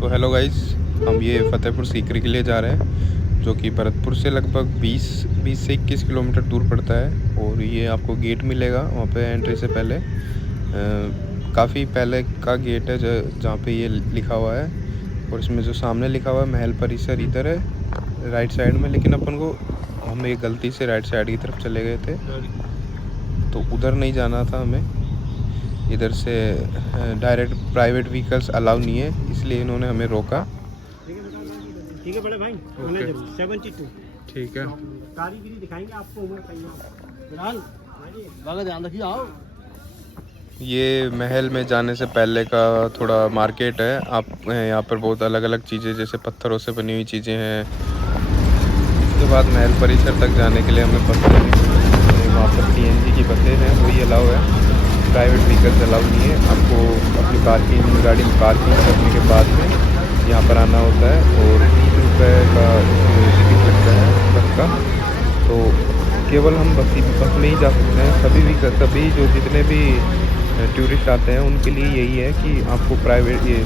तो hello guys, हम ये फ़तेहपुर सीकरी के लिए जा रहे हैं, जो कि भरतपुर से लगभग 20 से 21 किलोमीटर दूर पड़ता है। और ये आपको गेट मिलेगा वहाँ पे एंट्री से पहले। काफ़ी पहले का गेट है जहाँ पे ये लिखा हुआ है। और इसमें जो सामने लिखा हुआ है महल परिसर इधर है राइट साइड में, लेकिन हम एक गलती से राइट साइड की तरफ चले गए थे, तो उधर नहीं जाना था हमें। इधर से डायरेक्ट प्राइवेट व्हीकल्स अलाउ नहीं है, इसलिए इन्होंने हमें रोका। ठीक है बड़े भाई, ओके। 72 ठीक है, कारीगिरी दिखाएंगे आपको। उम्र फिलहाल ध्यान रखिए। आओ, ये महल में जाने से पहले का थोड़ा मार्केट है। आप यहाँ पर बहुत अलग अलग चीज़ें, जैसे पत्थरों से बनी हुई चीज़ें हैं। उसके बाद महल परिसर तक जाने के लिए हमें बस लेनी पड़ेगी। वहाँ पर CNG की बसें हैं, वही अलाउ है, प्राइवेट व्हीकल्स अलाउ नहीं है। आपको अपनी गाड़ी में पार्किंग करने के बाद में यहाँ पर आना होता है, और 30 रुपये का टिकट लगता है बस का। तो केवल हम बस में ही जा सकते हैं। सभी जो जितने भी टूरिस्ट आते हैं उनके लिए यही है कि आपको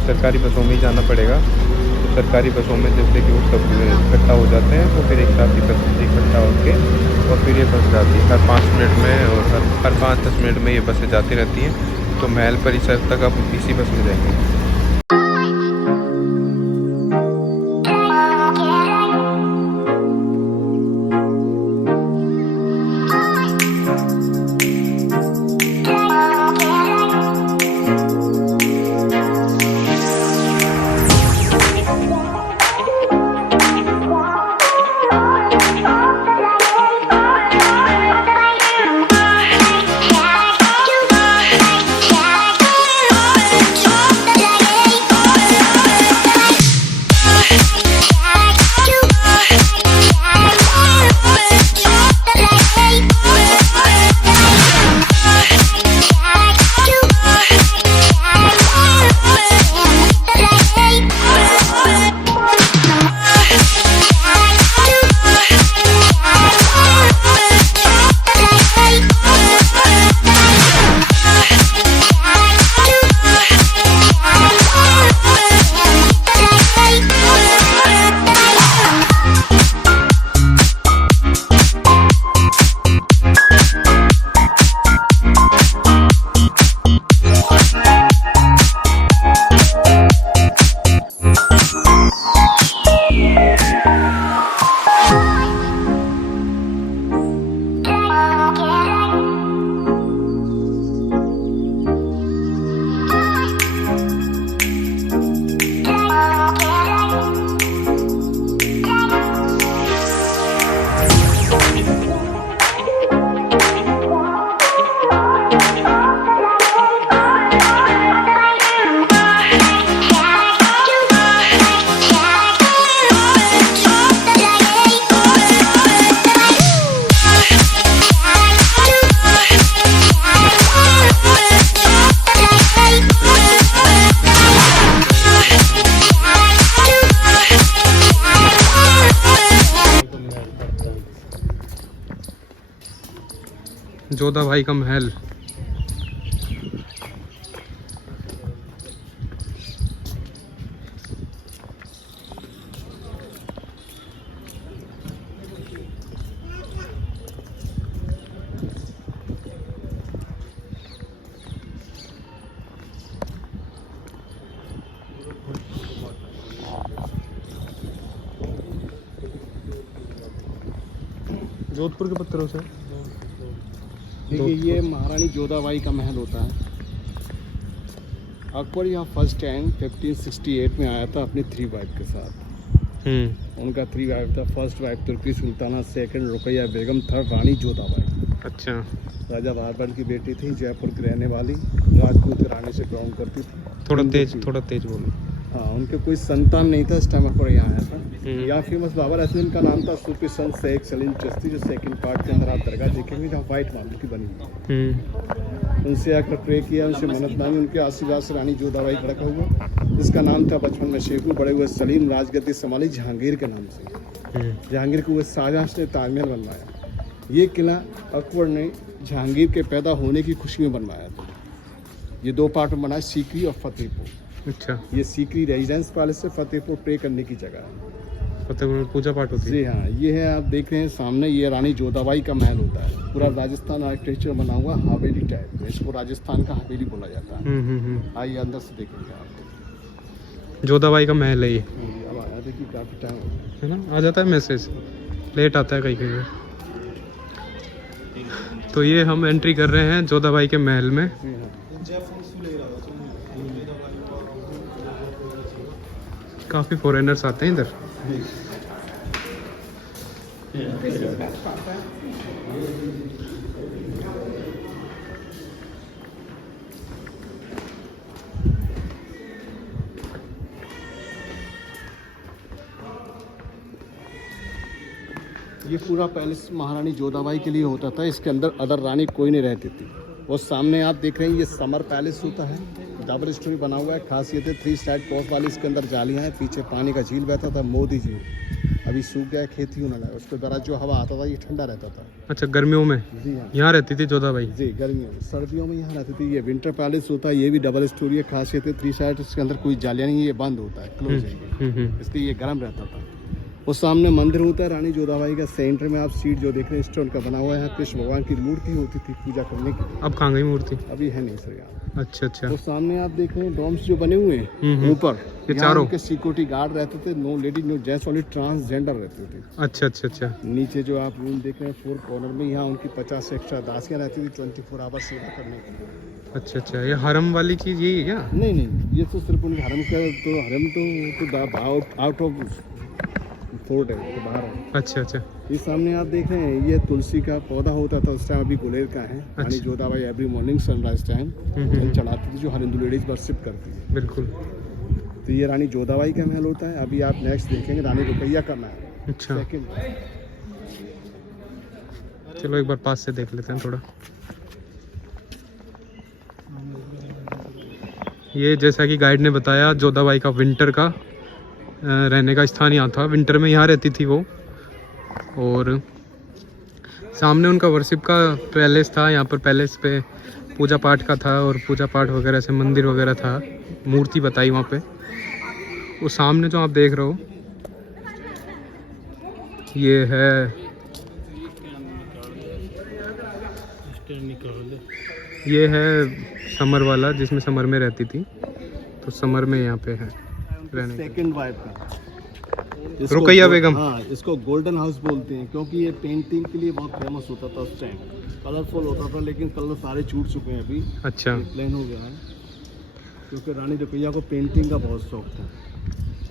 सरकारी बसों में ही जाना पड़ेगा। तो सरकारी बसों में जैसे कि वो सब इकट्ठा हो जाते हैं, तो फिर एक साथ इकट्ठा होकर और फिर ये बस जाती है हर 5 मिनट में, और हर 5-10 मिनट में ये बसें जाती रहती हैं। तो महल परिसर तक आप इसी बस में जाएंगे। जोधा भाई का महल। जोधपुर के पत्थरों से। देखिए, ये महारानी जोधाबाई का महल होता है। अकबर यहाँ फर्स्ट टाइम 1568 में आया था अपनी 3 वाइफ के साथ। उनका 3 वाइफ था। फर्स्ट वाइफ तुर्की सुल्ताना, सेकंड रुकैया बेगम, थर्ड रानी जोधाबाई। अच्छा। राजा बाबर की बेटी थी, जयपुर की रहने वाली, राजपूत रानी से बिलोंग करती थी। थोड़ा तेज बोलो। हाँ, उनके कोई संतान नहीं था इस टाइम अकबर यहाँ आया था। यहाँ फेमस बाबर असलम का नाम था सूफी संत शेख सलीम चिश्ती, जो सेकंड पार्ट के अंदर आप दरगाह देखेंगे जहाँ व्हाइट मार्बल की बनी हुई। उनसे आकर प्रे किया, उनसे मन्नत मांगी, उनके आशीर्वाद से रानी जोधाबाई का रखा हुआ, जिसका नाम था बचपन में शेखू, बड़े हुए सलीम, राजगद्दी संभाली जहांगीर के नाम से। जहांगीर को वो शाहजहां ने ताजमहल बनवाया। ये किला अकबर ने जहांगीर के पैदा होने की खुशी में बनवाया था। ये 2 पार्ट में बना है, सीकरी और फतेहपुर। अच्छा, ये सीकरी रेजिडेंस पैलेस से फतेहपुर प्रे करने की जगह है। फतेहपुर में पूजा पाठ होती है। जी हाँ, ये है आप देख रहे हैं सामने, ये रानी जोधाबाई का महल होता है। पूरा राजस्थान आर्किटेक्चर बना हुआ हवेली टाइप में, इसको राजस्थान का हवेली बोला जाता है। आइए अंदर से देखेंगे आप। जोधाबाई का महल है ये, अब आया देखिए काफ़ी टाइम हो गया। है ना, आ जाता है मैसेज, लेट आता है कहीं कहीं। तो ये हम एंट्री कर रहे हैं जोधाबाई के महल में। जी हाँ, काफ़ी फॉरेनर्स आते हैं इधर। ये पूरा पैलेस महारानी जोधाबाई के लिए होता था। इसके अंदर अदर रानी कोई नहीं रहती थी। और सामने आप देख रहे हैं ये समर पैलेस होता है, डबल स्टोरी बना हुआ है। खासियत है 3 साइड पॉप वाली, इसके अंदर जालियाँ हैं। पीछे पानी का झील बहता था, मोदी झील, अभी सूख गया, खेती होने लगा। उसके द्वारा जो हवा आता था ये ठंडा रहता था। अच्छा, गर्मियों में जी हाँ, यहाँ रहती थी जोधाबाई। जी गर्मियों में, सर्दियों में यहाँ रहती थी। ये विंटर पैलेस होता है, ये भी डबल स्टोरी है। खासियत है 3 साइड, इसके अंदर कोई जालियाँ नहीं है, ये बंद होता है, क्लोज है, इसलिए ये गर्म रहता था। और सामने मंदिर होता है रानी जोधाबाई का। सेंटर में आप सीट जो देख रहे हैं स्टोन का बना हुआ है। कृष्ण भगवान की मूर्ति होती थी पूजा करने की, अब कहाँ गई मूर्ति? अभी है नहीं सर यहाँ। अच्छा अच्छा, और सामने आप देख रहे हैं डोम्स जो बने हुए हैं ऊपर, ये चारों के सिक्योरिटी गार्ड रहते थे। No lady no gents, only transgender रहते थे। अच्छा अच्छा अच्छा। नीचे जो आप रूम देख रहे हैं 4 कॉर्नर में, यहाँ उनकी 50 से एक्स्ट्रा दासियाँ रहती थी 24 आवर सेवा करने के लिए। अच्छा अच्छा, ये हरम वाली चीज़ यही है क्या? नहीं नहीं, ये तो सिर्फ उनके हरम का, तो हरम तो आउट ऑफ फोर्ट है, तो बाहर है। अच्छा अच्छा, ये सामने आप देख रहे हैं ये तुलसी का पौधा होता था उस टाइम, अभी गुलेर का है। Rani Jodhabai every morning sunrise time जल चढ़ाती थी, जो हर हिंदू लेडीज वर्शिप करती है। बिल्कुल। तो ये रानी जोधाबाई का महल होता है। अभी आप नेक्स्ट देखेंगे रानी रुकैया का महल। अच्छा, सेकंड, चलो एक बार पास से देख लेते हैं थोड़ा। ये जैसा कि गाइड ने बताया, जोधाबाई का विंटर का रहने का स्थान यहाँ था। विंटर में यहाँ रहती थी वो। और सामने उनका वर्शिप का पैलेस था। यहाँ पर पैलेस पे पूजा पाठ का था, और पूजा पाठ वगैरह से मंदिर वगैरह था, मूर्ति बताई वहाँ पे। वो सामने जो आप देख रहे हो ये है, ये है समर वाला, जिसमें समर में रहती थी। तो समर में यहाँ पे है रहने का। सेकंड वाइफ का रुकैया बेगम। हाँ, इसको गोल्डन हाउस बोलते हैं, क्योंकि ये पेंटिंग के लिए बहुत फेमस होता था उस टाइम। कलरफुल होता था, लेकिन कलर सारे छूट चुके हैं अभी। अच्छा, प्लेन हो गया है, क्योंकि रानी रुकैया को पेंटिंग का बहुत शौक था।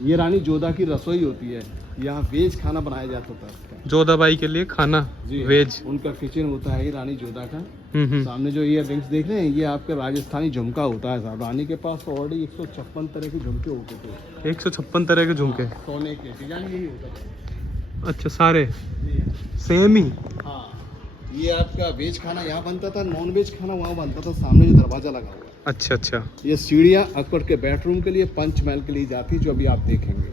ये रानी जोधा की रसोई होती है, यहाँ वेज खाना बनाया जाता था। जोधाबाई के लिए खाना वेज, उनका किचन होता है ये रानी जोधा का। सामने जो इयर रिंग्स देख रहे हैं, ये आपके राजस्थानी झुमका होता है साहब। रानी के पास ऑलरेडी 156 तरह के झुमके होते थे। 156 तरह के झुमके, सोने के डिजाइन यही होता था। अच्छा, सारे सेम ही। हाँ, ये आपका वेज खाना यहाँ बनता था, नॉन वेज खाना वहाँ बनता था। सामने जो दरवाजा लगा हुआ है, अच्छा अच्छा, ये सीढ़ियाँ अकबर के बेडरूम के लिए, पंचमहल के लिए जाती, जो अभी आप देखेंगे।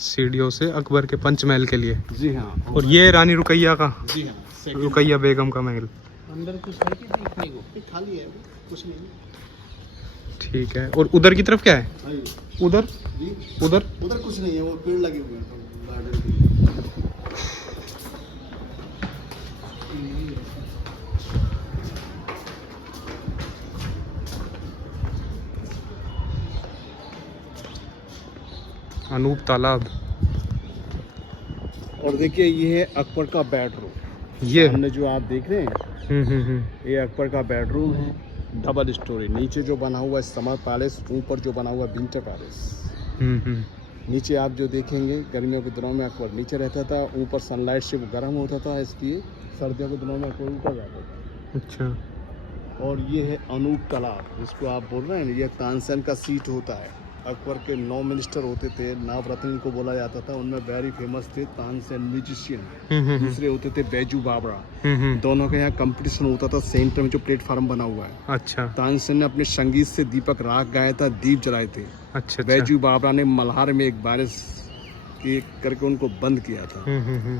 सीढ़ियों से अकबर के पंचमहल के लिए। जी हाँ। और ये रानी रुकैया का, जी हाँ, रुकैया बेगम का महल। अंदर कुछ है कि देखने को? खाली है, कुछ नहीं। ठीक है। और उधर की तरफ क्या है? उधर जी, उधर उधर कुछ नहीं है, वो पेड़ लगे हुए हैं गार्डन के। अनूप तालाब। और देखिए ये है अकबर का बेडरूम। ये हमने जो आप देख रहे हैं, ये अकबर का बेडरूम है, डबल स्टोरी। नीचे जो बना हुआ है समर पैलेस, ऊपर जो बना हुआ है विंटर पैलेस। नीचे आप जो देखेंगे, गर्मियों के दिनों में अकबर नीचे रहता था, ऊपर सनलाइट से वो गर्म होता था, इसलिए सर्दियों के दिनों में अकबर ऊपर रहता था। अच्छा, और ये है अनूप तालाब, जिसको आप बोल रहे हैं, ये तानसेन का सीट होता है। अकबर के 9 मिनिस्टर होते थे, नवरत्न इनको बोला जाता था। उनमें वेरी फेमस थे तानसेन म्यूजिशियन, दूसरे होते थे बैजू बाबरा। दोनों के यहाँ कंपटीशन होता था। सेंटर में जो प्लेटफार्म बना हुआ है, अच्छा, तानसेन ने अपने संगीत से दीपक राग गाया था, दीप जलाए थे। अच्छा, बैजू बाबरा ने मल्हार में एक बारिश कि करके उनको बंद किया था।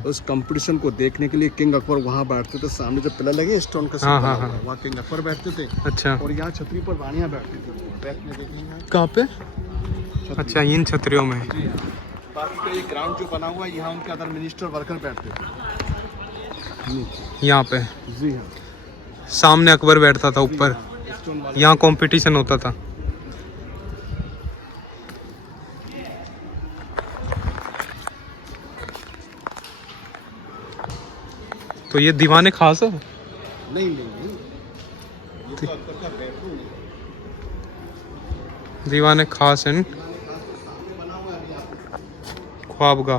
उस कंपटीशन को देखने के लिए किंग अकबर वहाँ बैठते थे, सामने जो पिलर लगे स्टोन का सिंबल लगा हुआ, वहाँ किंग अकबर बैठते थे। अच्छा। और यहाँ छतरी पर रानियाँ बैठती थी। कहाँ पे? अच्छा, इन छतरियों में। बाकी का ये ग्राउंड जो बना हुआ है, यहाँ उनके अदर मिनिस्टर वर्कर बैठते थे यहाँ पे। जी हाँ। सामने अकबर बैठता था ऊपर, यहाँ कंपटीशन होता था। तो ये दीवाने खास है? नहीं, ये तो अकबर का बेडरूम है। दीवाने खास है। ख्वाबगाह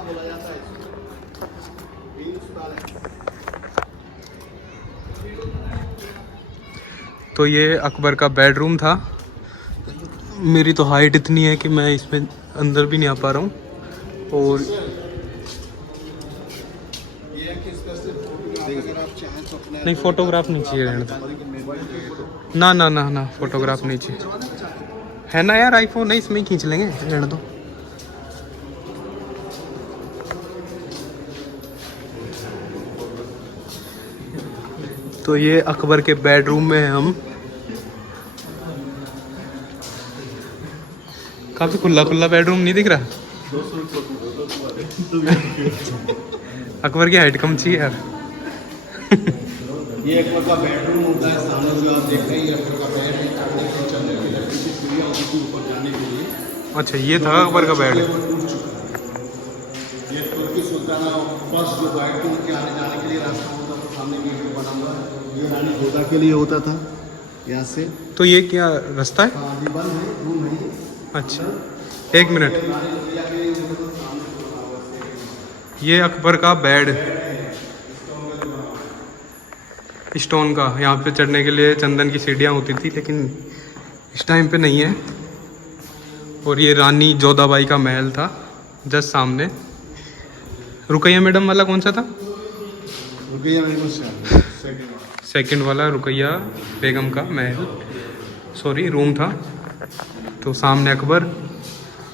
बोला जाता है। तो ये अकबर का बेडरूम था। मेरी तो हाइट इतनी है कि मैं इसमें अंदर भी नहीं आ पा रहा हूँ। और नहीं, फोटोग्राफ नहीं चाहिए रहने दो। ना ना ना ना, फोटोग्राफ नहीं चाहिए है ना यार, आईफोन नहीं, इसमें ही खींच लेंगे, रहने दो। तो ये अकबर के बेडरूम में हैं हम। काफी खुला खुला बेडरूम नहीं दिख रहा? अकबर की हाइट कम चाहिए यार। ये अकबर का बेडरूम होता है। सामने जो आप देख रहे हैं, ये अकबर का बेड है। चढ़ने की लकड़ी की सीढ़ियां होती थी ऊपर जाने के लिए। अच्छा, ये था अकबर का बेड। ये तुर्की सुल्ताना फर्स्ट जो वाइट किंग के आने जाने के लिए रास्ता होता था, सामने गेट बना हुआ है। ये रानी जोधा के लिए होता था यहाँ से। तो ये क्या रास्ता है? हाँ, दीवार है, रूम है। अच्छा, एक मिनट। ये अकबर का बेड स्टोन का, यहाँ पे चढ़ने के लिए चंदन की सीढ़ियाँ होती थी, लेकिन इस टाइम पे नहीं है। और ये रानी जोधाबाई का महल था जस्ट सामने। रुकैया मैडम वाला कौन सा था? रुकैया बेगम सेकंड वाला रुकैया बेगम का महल, सॉरी, रूम था। तो सामने अकबर,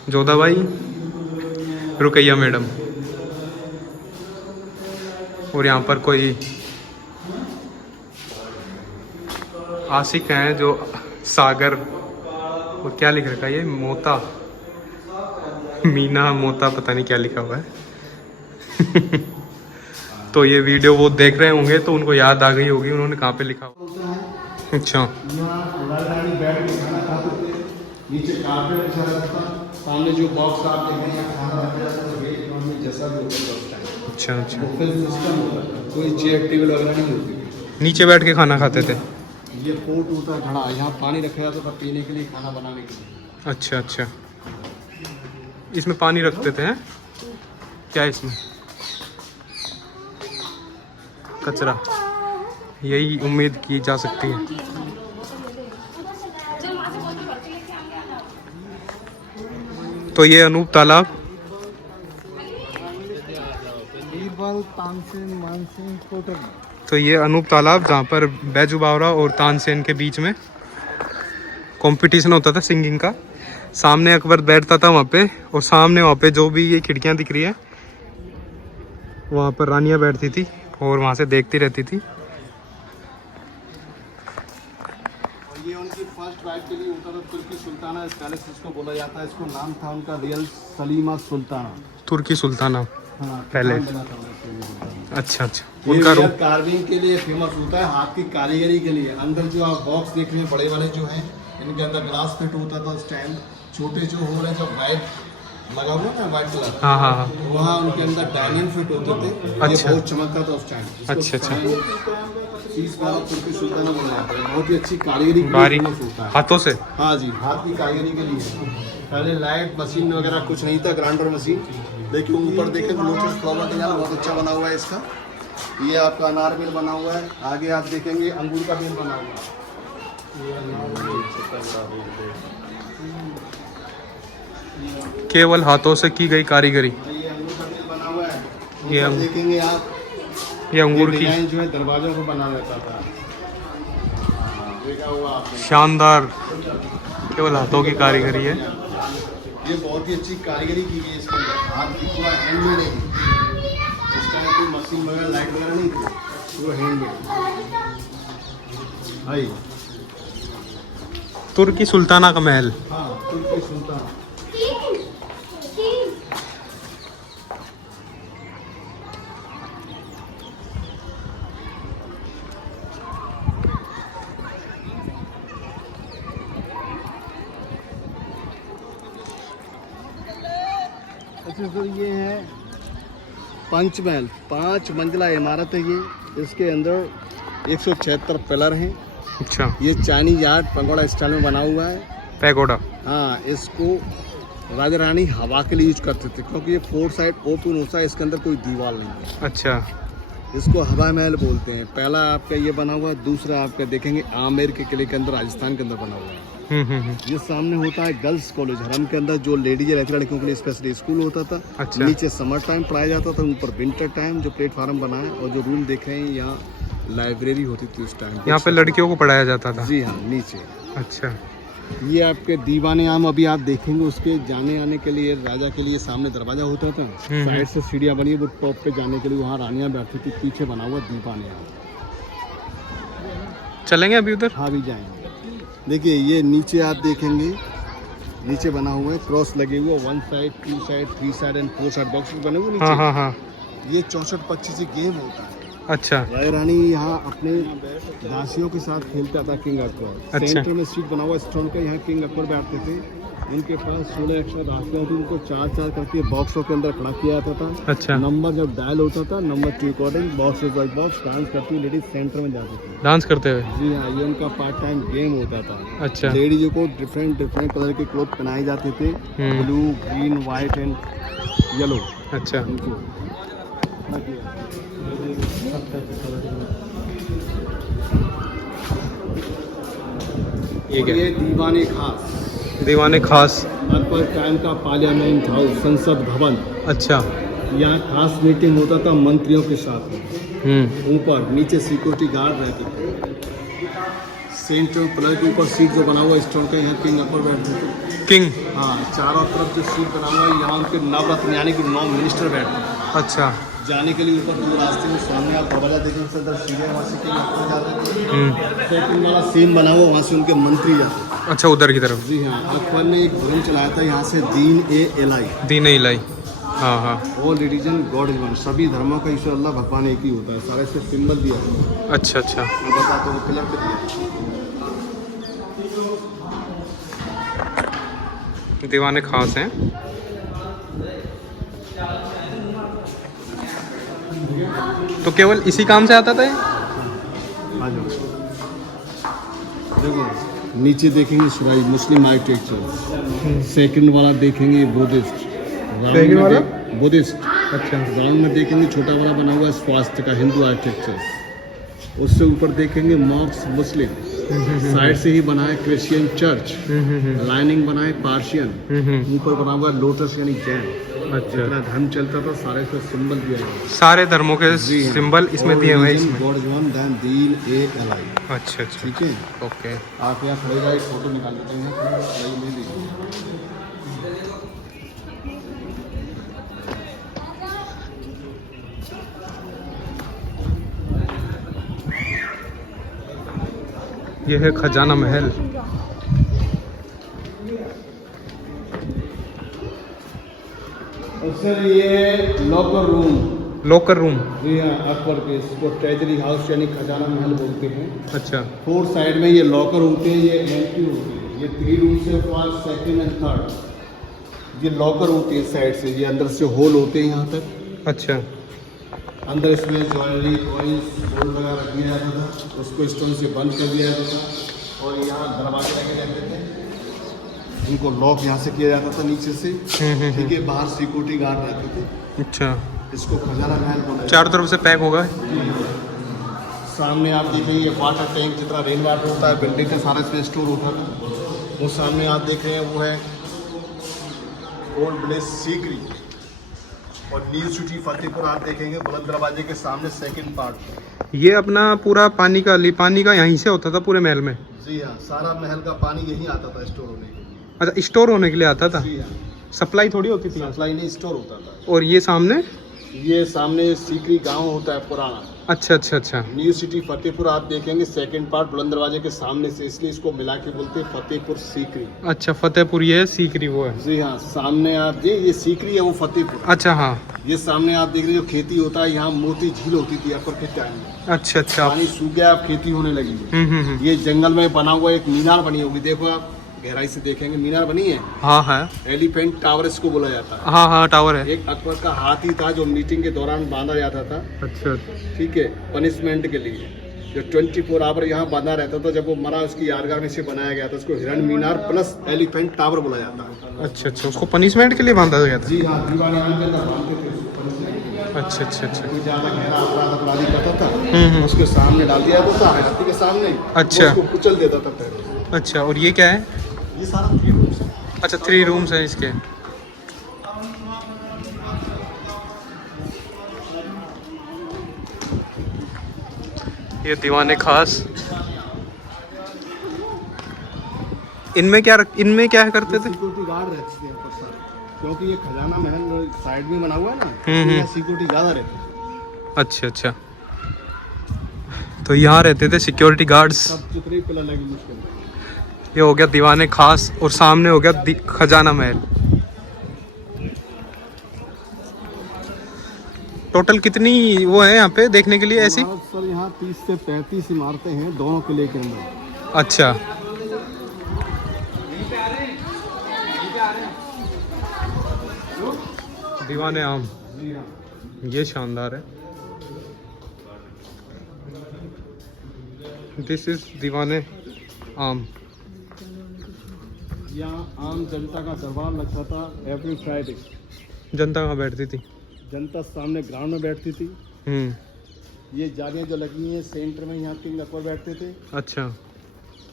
जोधाबाई, रुकैया मैडम। और यहाँ पर कोई आशिक हैं जो सागर, और क्या लिख रखा है ये, मोता, मीना मोता, पता नहीं क्या लिखा हुआ है। तो ये वीडियो वो देख रहे होंगे तो उनको याद आ गई होगी उन्होंने कहाँ पे लिखा हुआ। अच्छा, नीचे कारपेट बिछा रहता था। सामने जो बॉक्स आप देख रहे हैं, खाना रखा जाता था वेट नॉन जैसा भी होता था उस टाइम। अच्छा अच्छा। फिल्म सिस्टम होता था, कोई चेयर टेबल वगैरह नहीं होती थी। नीचे बैठ के खाना खाते थे? ये पोट होता है घड़ा, यहाँ पानी रखा जाता था पीने के लिए, खाना बनाने के लिए। अच्छा अच्छा, इसमें पानी रखते थे हैं? क्या है इसमें? कचरा, यही उम्मीद की जा सकती है। तो ये अनूप तालाब, तो ये अनूप तालाब जहाँ पर बैजू बावरा और तानसेन के बीच में कंपटीशन होता था सिंगिंग का। सामने अकबर बैठता था वहाँ पे, और सामने वहाँ पे जो भी ये खिड़कियाँ दिख रही है वहाँ पर रानियाँ बैठती थी और वहाँ से देखती रहती थी। और ये उनकी फर्स्ट वाइफ के लिए होता था तुर्की सुल्ताना पैलेस इसको बोला जाता है। इसको नाम था उनका रियल सलीमा सुल्ताना। तुर्की सुल्ताना पहले। अच्छा अच्छा, उनका रूप कार्विंग के लिए फेमस होता है, हाथ की कारीगरी के लिए। अंदर जो आप बॉक्स देख रहे हैं बड़े वाले जो हैं, इनके अंदर ग्लास फिट होता था उस टाइम। छोटे जो हो रहे जब वाइट लगा हुआ ना, वाइट कलर, हाँ हाँ हाँ, वहाँ उनके अंदर डायमंड फिट होते थे। अच्छा। ये बहुत चमकता था उस टाइम। अच्छा अच्छा, तुर्की सुल्ताना बोला जाता है। बहुत ही अच्छी कारीगरी के लिए बारीक फेमस होता है। हाथों से? हाँ जी, हाथ की कारीगरी के लिए। पहले लाइट मशीन वगैरह कुछ नहीं था, ग्राइंडर मशीन। लेकिन ऊपर देखें तो लोटस फ्लावर डिजाइन बहुत अच्छा बना हुआ है इसका। ये आपका अनार बेल बना हुआ है। आगे आप देखेंगे अंगूर का बेल बना हुआ है। केवल हाथों से की गई कारीगरी। ये अंगूर का बेल बना हुआ है। ये ऊपर देखेंगे आप, ये अंगूर की डिजाइन जो है दरवाजों को बना रहता था। देखा हुआ आपने? शानदार, केवल हाथों की कारीगरी है। ये बहुत ही अच्छी कारीगरी की गई है इसके अंदर, हाथ की पूरा हैंडमेड है। इस टाइम कोई मशीन वगैरह लाइट वगैरह नहीं थी, पूरा हैंडमेड। हाई तुर्की सुल्ताना का महल। हाँ, तुर्की सुल्तान। अच्छा सर, ये है पंचमहल, 5 मंजिला इमारत है ये। इसके अंदर 176 पिलर हैं। अच्छा, ये चाइनीज आर्ट पगोड़ा स्टाइल में बना हुआ है। पैगोडा। हाँ, इसको राजा रानी हवा के लिए यूज करते थे, क्योंकि ये 4 साइड ओपन होता है, इसके अंदर कोई दीवार नहीं है। अच्छा, इसको हवा महल बोलते हैं। पहला आपका ये बना हुआ है, दूसरा आपका देखेंगे आमेर के किले के अंदर, राजस्थान के अंदर बना हुआ है। ये सामने होता है गर्ल्स कॉलेज, हरम के अंदर जो लेडीज रहती लड़कियों के लिए स्पेशली स्कूल होता था। अच्छा। नीचे समर टाइम पढ़ाया जाता था, ऊपर विंटर टाइम। जो प्लेटफार्म बना है और जो रूम देख रहे हैं, यहाँ लाइब्रेरी होती थी उस टाइम। यहाँ पे लड़कियों को पढ़ाया जाता था। जी हाँ, नीचे। अच्छा, ये आपके दीवाने आम अभी आप देखेंगे, उसके जाने आने के लिए राजा के लिए सामने दरवाजा होता था, साइड से सीढ़ियाँ बनी, वो टॉप पे जाने के लिए वहाँ रानियाँ बैठती थी। पीछे बना हुआ दीवाने आम। चलेंगे अभी उधर? हाँ, भी जाएंगे। देखिए, ये नीचे आप देखेंगे, नीचे बना हुआ है, क्रॉस लगे हुए, 1 side 2 side 3 side and 4 side box बने हुए नीचे। हाँ हाँ हाँ। ये 64 25 से गेम होता है। अच्छा, राजा रानी यहाँ अपने दासियों के साथ खेलता था किंग अकबर। अच्छा। सेंटर में सीट बना हुआ स्टोन का, यहाँ किंग अकबर बैठते थे। उनके पास 16 एक्स्ट्रा दासियाँ थी, उनको 4-4 करके बॉक्सों के अंदर खड़ा किया जाता था। अच्छा। नंबर जब डायल होता था, नंबर के according box by box dance करती हुई लेडीज सेंटर में जाती थी, डांस करते हुए। जी हाँ, ये उनका पार्ट टाइम गेम होता था। अच्छा। लेडीजों को डिफरेंट कलर के क्लोथ पहनाए जाते थे, blue, green, white and yellow. अच्छा, ये क्या? ये दीवाने खास, दीवाने खास। अकबर टाइम का पार्लियामेंट हाउस, संसद भवन। अच्छा। यहाँ खास मीटिंग होता था मंत्रियों के साथ में। ऊपर नीचे सिक्योरिटी गार्ड रहते थे। सेंट्रल पिलर के ऊपर सीट जो बना हुआ स्टोन का, यहाँ किंग अकबर बैठते थे। किंग। हाँ, चारों तरफ जो सीट बना हुआ है, यहाँ उनके नवरत्न यानी कि 9 मिनिस्टर बैठते हैं। अच्छा। जाने के लिए ऊपर 2 रास्ते में, सामने आप दरवाजा देखें, उससे अंदर सीढ़ियाँ, वहाँ से किंग अकबर जाते थे। सेकंड वाला सीन बना हुआ, वहाँ से उनके मंत्री जाते थे। अच्छा, उधर की तरफ। जी हाँ, अकबर ने एक भवन चलाया था यहाँ से, दीन ए एलाई, दीन इलाई। हाँ हाँ। All religion God is one. सभी धर्मों का ईश्वर अल्लाह भगवान एक ही होता है। सारे से सिंबल दिया है। अच्छा अच्छा। मैं बताता हूँ, पिलर पे दिया। दीवाने खास हैं। तो केवल इसी काम से आता था ये? आ जाओ, देखो नीचे देखेंगे सुराई मुस्लिम आर्किटेक्चर। सेकंड वाला देखेंगे बुद्धिस्ट। सेकंड वाला बुद्धिस्ट। अच्छा। ग्राउंड में देखेंगे छोटा वाला बना हुआ है स्वास्थ्य का, हिंदू आर्किटेक्चर। उससे ऊपर देखेंगे मॉक्स मुस्लिम। साइड से ही बना है क्रिश्चियन चर्च। लाइनिंग बना है पार्शियन। ऊपर बना हुआ है लोटस यानी जैन। अच्छा। जितना धर्म चलता था सारे से सिंबल दिया गया। सारे धर्मों के सिंबल इसमें दिए हुए हैं इसमें। God is one, then Deen A ally. अच्छा अच्छा, ठीक है, ओके। आप यहाँ खड़े रहिए, फोटो निकाल लेते हैं। ये है खजाना महल। और सर, ये लॉकर रूम। Locker room. जी हाँ, अकबर के, इसको ट्रेजरी हाउस यानी खजाना महल बोलते हैं। अच्छा। 4 साइड में ये लॉकर होते हैं, ये एंट्री होती है। ये 3 रूम से फर्स्ट, सेकंड एंड थर्ड। ये लॉकर होती है साइड से, ये अंदर से होल होते हैं यहाँ तक। अच्छा। अंदर इसमें ज्वेलरी, कॉइन्स, गोल्ड वगैरह रख दिया जाता था। उसको स्टोन से बंद कर दिया जाता था। और यहाँ दरवाजे लगे रहते थे, इनको लॉक यहाँ से किया जाता था नीचे से। ठीक है, बाहर सिक्योरिटी गार्ड रहते थे। अच्छा। इसको खजाना महल बोला। चारों तरफ से पैक होगा। सामने आप देखेंगे वाटर टैंक, जितना रेन वाटर होता है बिल्डिंग का सारा इसमें स्टोर होता था। वो सामने आप देख रहे हैं वो है ओल्ड विलेज सीकरी। और न्यू सिटी फतेहपुर आप देखेंगे बुलंद दरवाजे के सामने सेकंड पार्ट। ये अपना पूरा पानी का यहीं से होता था पूरे महल में? जी हाँ, सारा महल का पानी यहीं आता था स्टोर होने के लिए। अच्छा, स्टोर होने के लिए आता था। जी हाँ, सप्लाई थोड़ी होती थी? सप्लाई नहीं, स्टोर होता था। और ये सामने सीकरी गांव होता है पुराना। अच्छा अच्छा अच्छा। न्यू सिटी फतेहपुर आप देखेंगे सेकंड पार्ट बुलंद दरवाजे के सामने से, इसलिए इसको मिला के बोलते हैं फतेहपुर सीकरी। अच्छा, फतेहपुर ये है, सीकरी वो है। जी हाँ, सामने आप ये सीकरी है, वो फतेहपुर। अच्छा हाँ। ये सामने आप देख रहे हो खेती होता है, यहाँ मोती झील होती थी अपर के टाइम में। अच्छा अच्छा। पानी सूख गया, अब खेती होने लगी है। ये जंगल में बना हुआ एक मीनार बनी होगी, देखो आप गहराई से देखेंगे मीनार बनी है। हाँ है। एलिफेंट टावर इसको बोला जाता है। हाँ हाँ टावर है। एक अकबर का हाथी था जो मीटिंग के दौरान बांधा जाता था। अच्छा। ठीक है, पनिशमेंट के लिए जो 24 आवर यहाँ बंधा रहता था, जब वो मरा उसकी यादगार में से बनाया गया था। उसको हिरण मीनार प्लस एलिफेंट टावर बोला जाता है। अच्छा अच्छा, उसको पनिशमेंट के लिए बांधा गया था? जी हाँ, दीवार के अंदर बांधते थे उसको punishment के लिए। अच्छा अच्छा अच्छा। कोई ज्यादा गहरा अपराधी करता था, उसके सामने डाल दिया जाता था, हाथी के सामने। अच्छा। उसको कुचल देता था पैरों से। अच्छा, और ये क्या है? ये सारा 3 रूम्स है। अच्छा, 3 रूम्स हैं इसके। ये दीवाने खास। इनमें क्या करते थे? सिक्योरिटी गार्ड रहते थे यहाँ पर सारे, क्योंकि ये खजाना महल साइड में बना हुआ है ना, हम्म। सिक्योरिटी ज्यादा रहती है। अच्छा अच्छा, तो यहाँ रहते थे सिक्योरिटी गार्ड्स। सब जितने पिलर लगे मुश्किल। ये हो गया दीवाने खास, और सामने हो गया खजाना महल। टोटल कितनी वो है यहाँ पे देखने के लिए ऐसी? सर यहाँ 30 से 35 इमारतें हैं दोनों किले के अंदर। अच्छा। दीवाने आम, जी हाँ। ये शानदार है। दिस इज दीवाने आम। यहाँ आम जनता का दरबार लगता था एवरी फ्राइडे। जनता कहाँ बैठती थी? जनता सामने ग्राउंड में बैठती थी। ये जालियाँ जो लगी हैं सेंटर में, यहाँ 3 अकबर बैठते थे। अच्छा।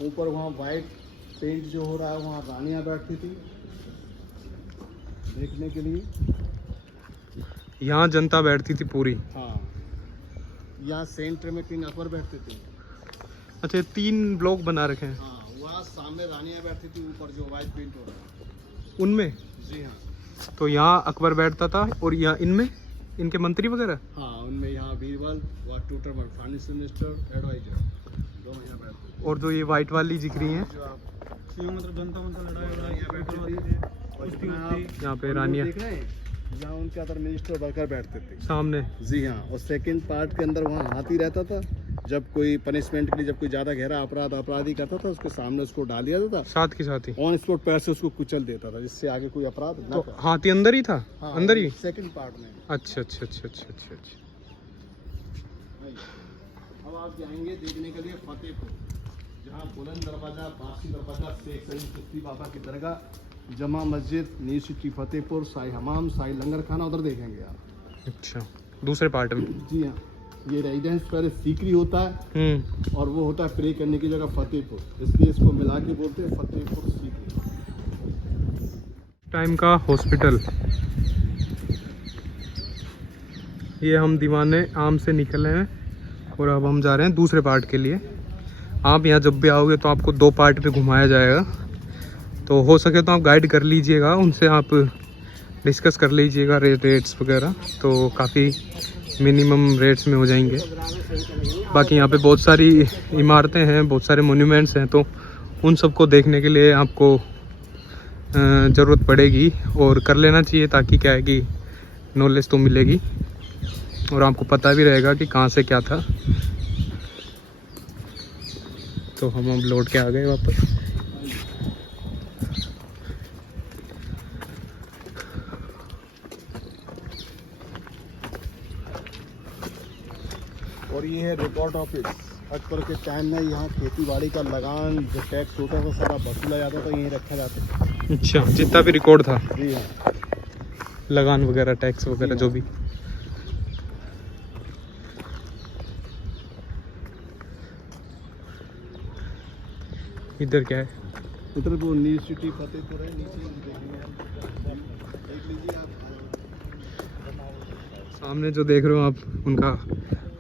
ऊपर वहाँ वाइट पेंट जो हो रहा है, वहाँ रानियाँ बैठती थी देखने के लिए। यहाँ जनता बैठती थी पूरी? हाँ, यहाँ सेंटर में 3 अकबर बैठते थे। अच्छा, 3 ब्लॉक बना रखे हैं। हाँ, वहाँ सामने रानियाँ बैठती थी, ऊपर जो वाइट पेंट हो रहा है उनमें। जी हाँ। तो यहाँ अकबर बैठता था, और यहाँ इनमें इनके मंत्री वगैरह? हाँ, उनमें यहाँ बीरबल व टूटर फाइनेंस मिनिस्टर एडवाइजर दोनों यहाँ बैठते थे। और जो ये वाइट वाली दिख रही हैं, जो आप मतलब जनता लड़ाई यहाँ पे रानियाँ देख रहे हैं, यहाँ उनके अंदर मिनिस्टर वर्कर बैठते थे सामने। जी हाँ। और सेकंड पार्ट के अंदर वहाँ हाथी रहता था। जब कोई पनिशमेंट के लिए, जब कोई ज्यादा गहरा अपराधी करता था, उसके सामने उसको डाल दिया जाता था, साथ के साथ ही ऑन स्पॉट पैर से उसको कुचल देता था, जिससे आगे कोई अपराध ना तो करे। हाथी अंदर ही था? हाँ, अंदर ही? सेकंड पार्ट में। अच्छा अच्छा अच्छा अच्छा अच्छा अच्छा। अब आप जाएंगे देखने के लिए फतेहपुर, जहाँ बुलंद दरवाजा, बासी दरवाजा, शेख सलीम चिश्ती बाबा की दरगाह, जमा मस्जिद, न्यू सिटी फतेहपुर, शाही हमाम, शाही लंगर खाना, उधर देखेंगे आप। अच्छा, दूसरे पार्ट में। जी हाँ। ये रेजिडेंस पहले सीकरी होता है, और वो होता है प्रे करने की जगह फतेहपुर, इसलिए इसको मिला के बोलते हैं फतेहपुर सीकरी। टाइम का हॉस्पिटल। ये हम दीवाने आम से निकले हैं, और अब हम जा रहे हैं दूसरे पार्ट के लिए। आप यहाँ जब भी आओगे तो आपको 2 पार्ट पे घुमाया जाएगा, तो हो सके तो आप गाइड कर लीजिएगा, उनसे आप डिस्कस कर लीजिएगा रेट्स वगैरह, तो काफ़ी मिनिमम रेट्स में हो जाएंगे। बाकी यहाँ पे बहुत सारी इमारतें हैं, बहुत सारे मोन्यूमेंट्स हैं, तो उन सबको देखने के लिए आपको ज़रूरत पड़ेगी, और कर लेना चाहिए, ताकि क्या है कि नॉलेज तो मिलेगी, और आपको पता भी रहेगा कि कहाँ से क्या था। तो हम अब लौट के आ गए वापस। और ये है रिकॉर्ड ऑफिस। अकबर के टाइम में यहाँ खेती बाड़ी का लगान जो टैक्स होता था सारा वसूला जाता था, यहीं रखा जाता था। अच्छा, जितना भी रिकॉर्ड था? जी हाँ। लगान वगैरह, टैक्स वगैरह जो भी। इधर क्या है? इधर वो न्यू सिटी फतेहपुर है, नीचे देख लीजिए आप। सामने जो देख रहे हो आप, उनका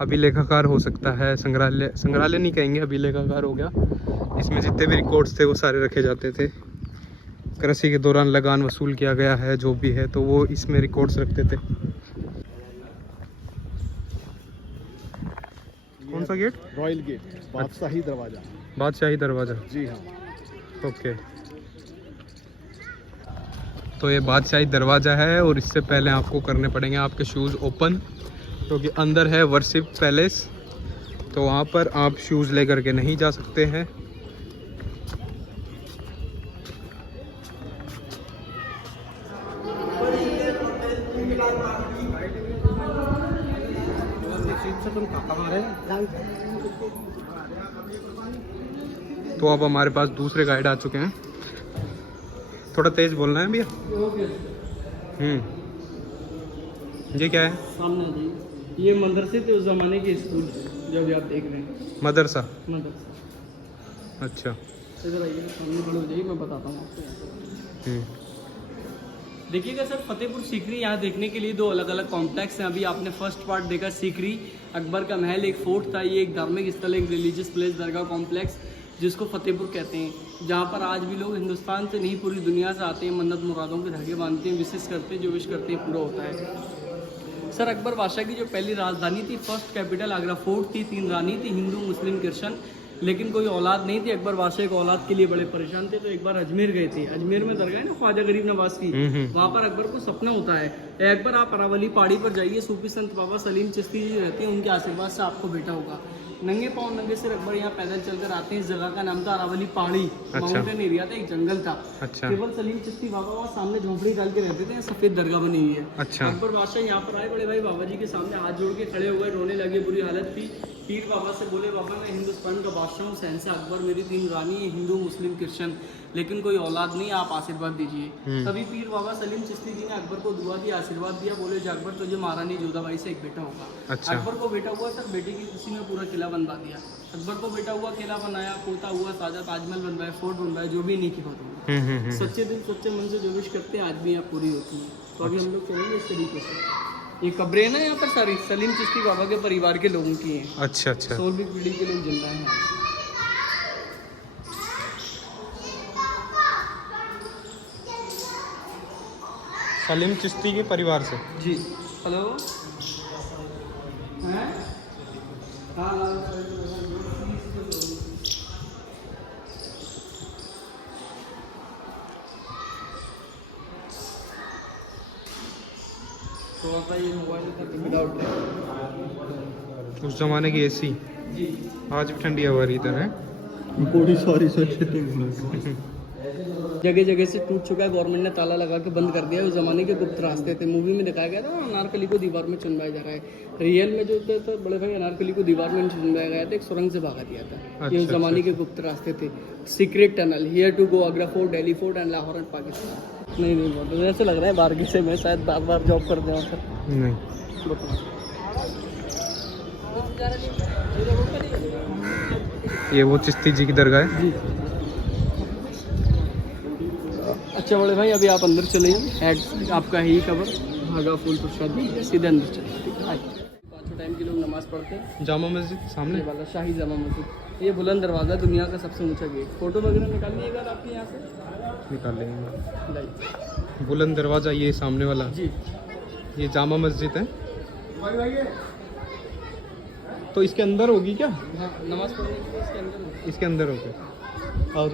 अभिलेखागार हो सकता है, संग्रहालय नहीं कहेंगे, अभिलेखागार हो गया। इसमें जितने भी रिकॉर्ड्स थे वो सारे रखे जाते थे। कृषि के दौरान लगान वसूल किया गया है, जो भी है तो वो इसमें रिकॉर्ड्स रखते थे। कौन सा गेट? रॉयल गेट, बादशाही दरवाजा। बादशाही दरवाज़ा, जी हाँ। ओके। तो ये बादशाही दरवाज़ा है और इससे पहले आपको करने पड़ेंगे आपके शूज़ ओपन, क्योंकि अंदर है वर्शिप पैलेस, तो वहाँ पर आप शूज़ लेकर के नहीं जा सकते हैं। तो अब हमारे पास दूसरे गाइड आ चुके हैं। थोड़ा तेज बोलना है भैया। ये क्या है? सामने जी, ये मदरसे थे उस जमाने के स्कूल जो भी आप देख रहे हैं। मदरसा? मदरसा। अच्छा, इधर आइए, सामने खड़े हो जाइए, मैं बताता हूँ आपको। देखिएगा सर, फतेहपुर सीकरी यहाँ देखने के लिए दो अलग अलग कॉम्प्लेक्स हैं। अभी आपने फर्स्ट पार्ट देखा सीकरी, अकबर का महल, एक फोर्ट था। ये एक धार्मिक स्थल, एक रिलीजियस प्लेस, दरगाह कॉम्प्लेक्स, जिसको फतेहपुर कहते हैं, जहाँ पर आज भी लोग हिंदुस्तान से नहीं पूरी दुनिया से आते हैं, मन्नत मुरादों के धागे बांधते हैं, विशेष करते हैं, जो विश करते हैं पूरा होता है। सर अकबर बादशाह की जो पहली राजधानी थी, फर्स्ट कैपिटल आगरा फोर्ट थी, 3 रानी थी, हिंदू मुस्लिम क्रिश्चन, लेकिन कोई औलाद नहीं थी। अकबर बादशाह को औलाद के लिए बड़े परेशान थे, तो एक बार अजमेर गए थे। अजमेर में दरगाह है ना ख्वाजा गरीब नवाज की, वहाँ पर अकबर को सपना होता है, अकबर आप अरावली पहाड़ी पर जाइए, सूफी संत बाबा सलीम चिश्ती जी रहते हैं, उनके आशीर्वाद से आपको बेटा होगा। नंगे पाँव नंगे सिर अकबर यहाँ पैदल चलकर आते हैं। इस जगह का नाम था अरावली पहाड़ी, माउंटेन एरिया था, एक जंगल था। अच्छा। केवल सलीम चिश्ती बाबा वहाँ सामने झोंपड़ी डाल के रहते थे, सफेद दरगाह बनी हुई है। अच्छा। अकबर बादशाह यहाँ पर आए, बड़े भाई बाबा जी के सामने हाथ जोड़ के खड़े हो गए, रोने लगे, बुरी हालत थी। पीर बाबा से बोले, बाबा मैं हिंदुस्तान का बादशाह हूँ, शहंशाह अकबर, मेरी 3 रानी है, हिंदू मुस्लिम क्रिश्चियन, लेकिन कोई औलाद नहीं, आप आशीर्वाद दीजिए। तभी पीर बाबा सलीम चिश्ती जी ने अकबर को दुआ दी, आशीर्वाद दिया, बोले जो अकबर तुझे महारानी जोधाबाई से एक बेटा होगा। अच्छा। अकबर को बेटा हुआ, सर बेटे की खुशी में पूरा किला बनवा दिया। अकबर को बेटा हुआ, किला बनाया, पोता हुआ, ताजा ताजमहल बनवाया, फोर्ट बनवाया, जो भी नहीं की होती। सच्चे दिल सच्चे मन से जो विश करते हैं आज भी यहाँ पूरी होती है। तो अभी हम लोग चलेंगे इस तरीके से। ये कब्रें हैं ना यहाँ पर सारी सलीम चिश्ती बाबा के परिवार के लोगों की हैं। अच्छा अच्छा। 16वीं पीढ़ी के लोग जिंदा हैं। सलीम चिश्ती के परिवार से? जी। हेलो हैं? हाँ। थोड़ा सा ये मोबाइल का विदाउट उस जमाने की एसी, जी, आज भी ठंडी हवा इधर है। बड़ी सॉरी सर। जगह जगह से टूट चुका है, गवर्नमेंट ने ताला लगा के बंद कर दिया। उस जमाने के गुप्त रास्ते थे, मूवी में दिखाया गया था, अनारकली को दीवार में चुनवाया जा रहा है। रियल में जो थे तो बड़े भाई अनारकली को दीवार में चुनवाया गया था, एक सुरंग से भागा दिया था। ये उस जमाने के गुप्त रास्ते थे। Secret tunnel here to go Agra fort, Delhi fort and Lahore and Pakistan. नहीं बहुत ऐसे लग रहा है बारगी से मैं शायद बार बार जॉब कर दूँ सर। नहीं, ये वो चिश्ती जी की दरगाह है। जी। अच्छा बड़े भाई अभी आप अंदर चले जाएं, एड आपका ही कवर भागा फूल प्रसाद सीधे अंदर चले। पाँचों टाइम के लोग नमाज पढ़ते हैं। जामा मस्जिद सामने ये वाला शाही जामा मस्जिद, ये बुलंद दरवाज़ा, दुनिया का सबसे ऊंचा गेट। फोटो वगैरह निकालिएगा आपके यहाँ से, निकाल लेंगे। लाइक बुलंद दरवाज़ा ये सामने वाला, जी। ये जामा मस्जिद है। तो इसके अंदर होगी क्या? हाँ, नमाज पढ़ने के लिए इसके अंदर होगा। इसके अंदर होगा। और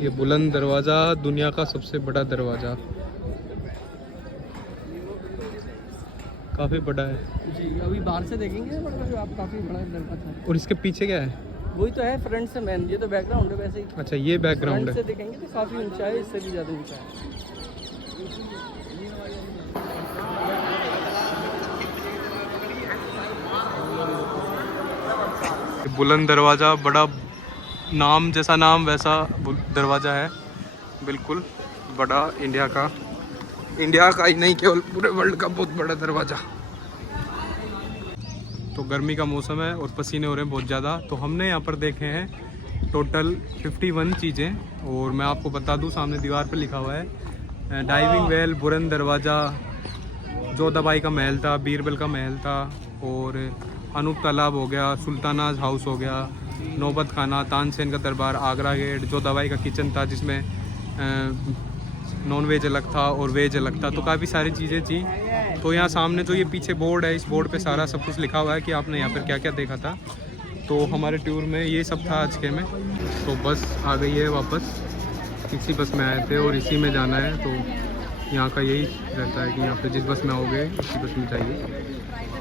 ये बुलंद दरवाज़ा दुनिया का सबसे बड़ा दरवाज़ा, काफ़ी बड़ा है जी। अभी बाहर से देखेंगे मतलब आप काफ़ी बड़ा दरवाज़ा है। और इसके पीछे क्या है? वही तो है फ्रंट से मैन, ये तो बैकग्राउंड है वैसे ही। अच्छा ये बैकग्राउंड फ्रंट है। से देखेंगे तो काफ़ी ऊंचा है, इससे भी ज़्यादा ऊंचा है। बुलंद दरवाज़ा, बड़ा नाम जैसा नाम वैसा दरवाज़ा है, बिल्कुल बड़ा, इंडिया का ही नहीं केवल पूरे वर्ल्ड का बहुत बड़ा दरवाज़ा। तो गर्मी का मौसम है और पसीने हो रहे हैं बहुत ज़्यादा। तो हमने यहाँ पर देखे हैं टोटल 51 चीज़ें, और मैं आपको बता दूँ सामने दीवार पर लिखा हुआ है डाइविंग वेल, बुलंद दरवाज़ा, जोधाबाई का महल था, बीरबल का महल था, और अनूप तालाब हो गया, सुल्तानाज हाउस हो गया, नौबत खाना, तानसेन का दरबार, आगरा गेट, जो दवाई का किचन था जिसमें नॉन वेज अलग था और वेज अलग था, तो काफ़ी सारी चीज़ें थी। तो यहाँ सामने जो ये पीछे बोर्ड है, इस बोर्ड पे सारा सब कुछ लिखा हुआ है कि आपने यहाँ पर क्या क्या देखा था। तो हमारे टूर में ये सब था आज के में। तो बस आ गई है वापस, इसी बस में आए थे और इसी में जाना है। तो यहाँ का यही रहता है कि यहाँ पे जिस बस में आओगे उसी बस में जाइए।